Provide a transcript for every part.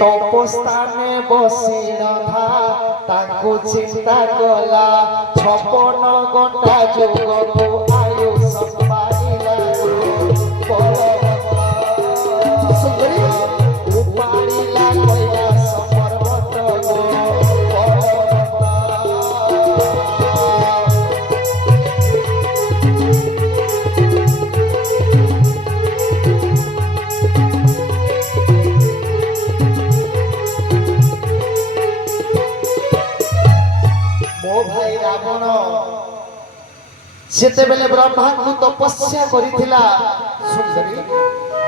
ତପସ୍ଥାନେ ବସି ନଥା ତାଙ୍କୁ ଚିନ୍ତା କଲା 56 ଘଣ୍ଟା ଯୋଗକୁ ଆୟୁଷ ପାଇଲା ଉପାଡ଼ିଲା କୈଳାସ ପର୍ବତକୁ भाई रावण सेते बेले ब्रह्मा को तपस्या करिथिला सुंदरी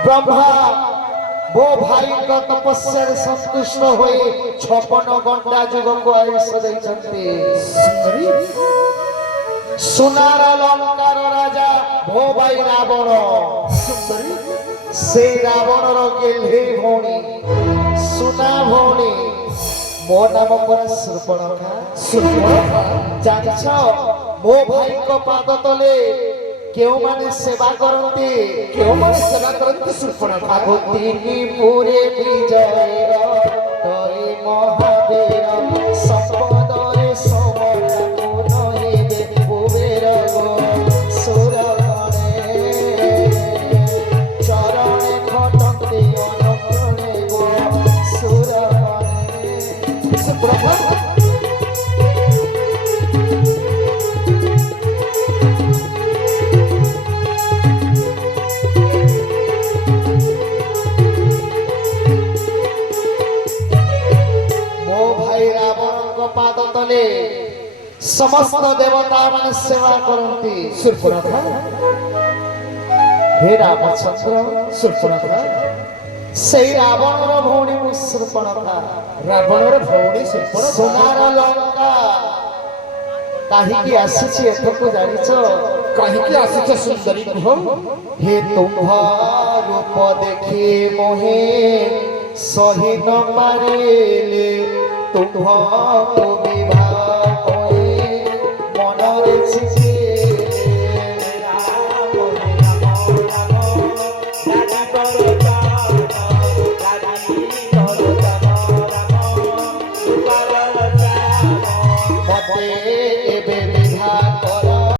ब्रह्मा वो भाई को तपस्या रे संतुष्ट होई 56 घंटा जुग को आयुष दैछन्ते सुंदरी सुनार लंकार राजा भो भाई रावण सुंदरी से रावण रो गेल्हे भौणी सुना भौणी मो नाम पर सुर्पणखा जानिछ मो भाई को पाद तले केउ माने सेवा करते सुर्पणखा तीनी पूरे विजय तोरे महावीर संपद रे समर पुनहि दे कुबेर गो सुरगणे चरणे खटन्ते अनुक्षणे गो सुरगणे सुर्पणखा पाद तले समस्त देवता मान सेवा करती सुर्पणखा हे रामचंद्र सुर्पणखा से रावण रो भौणी सुर्पणखा रावण रो भौणी सुर्पणखा सोनार लंका काहे की आसीछि एथको जानिछ काहे की आसीछ सुंदरी कह हे तुम्हा रूप देखि मोहे सही न पारेले तुम्हाको विवाह